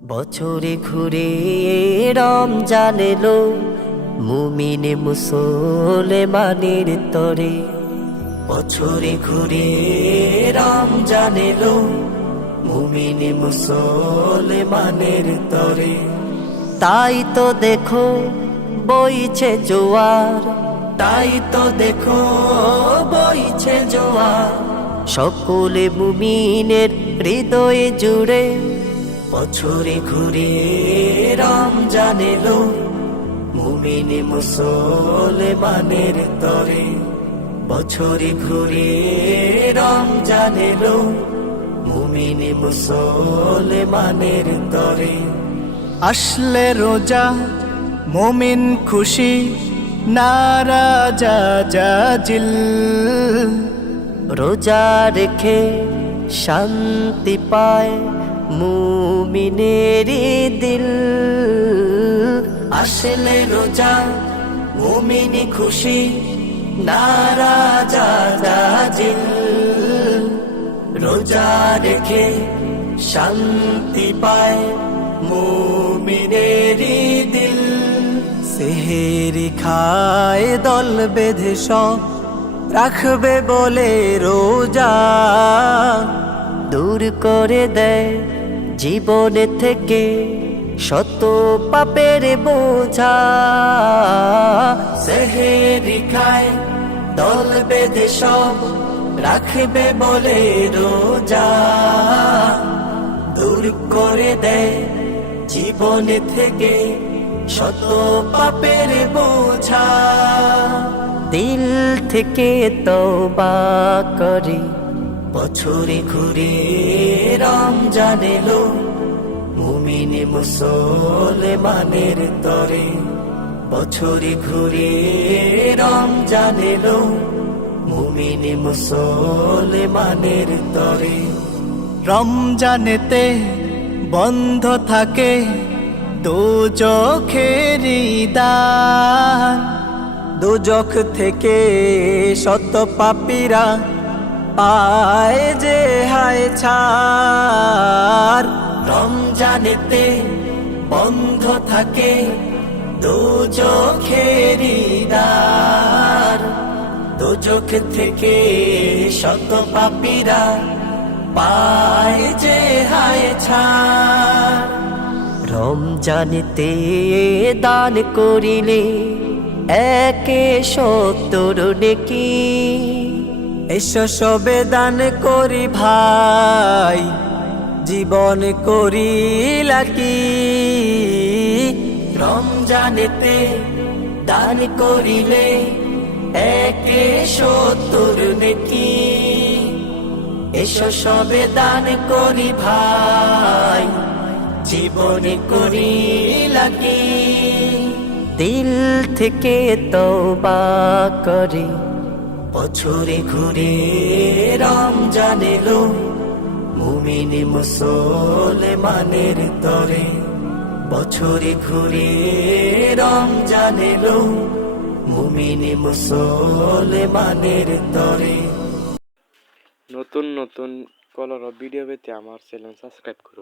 বছরে ঘুরে রমজান এলো, মুমিন মুসলমানের তরে। বছরে ঘুরে রমজান এলো, মুমিন মুসলমানের তরে। তাই তো দেখো বইছে জোয়ার, তাই তো দেখো বইছে জোয়ার, সকলে মুমিনের হৃদয়ে জুড়ে। বছরে ঘুরে রমজান এলো, মুমিন মুসলমানের তরে। বছরে ঘুরে রমজান এলো, মুমিন মুসলমানের তরে। আসলে রোজা মুমিন খুশি, নারাজা জাজিল। রোজা রেখে শান্তি পায় মুমিনের দিল। আসলে রোজা মুমিন খুশি, নারাজা জাজিল। রোজা রেখে শান্তি পায় মুমিনের দিল। সেহেরি খায় দল বেঁধে সব, রাখবে বলে রোজা। দূর করে দেয় জীবন থেকে শত পাপের বোঝা। সেহেরি খায় দল বেঁধে সব, রাখবে বলে রোজা। দূর করে দেয় জীবন থেকে শত পাপের বোঝা। দিল থেকে তওবা করি, বছরে ঘুরে রমজান এলো, মুমিন মুসলমানের তরে। বছরে ঘুরে রমজান এলো, মুমিন মুসলমানের তরে। রমজানেতে বন্ধ থাকে দোজখেরি দ্বার। দোজখ থেকে শত পাপীরা পায় যে হায় ছাড়। রমজানেতে বন্ধ থাকে দোজখেরি দ্বার। দোজখ থেকে শত পাপীরা পায় যে হায় ছাড়। রমজানেতে দান করিলে একে 70 নেকি। এসো সবে দান করি ভাই, জীবন করি লাকি। রমজানেতে দান করিলে একে 70 নেকি। এসো সবে দান করি ভাই, জীবন করি লাকি। দিল থেকে তওবা করি, বছরে ঘুরে রমজান এলো, মুমিন মুসলমানের তরে। বছরে ঘুরে রমজান এলো, মুমিন মুসলমানের তরে। নতুন নতুন কলর ভিডিও পেতে আমার চ্যানেল সাবস্ক্রাইব করুন।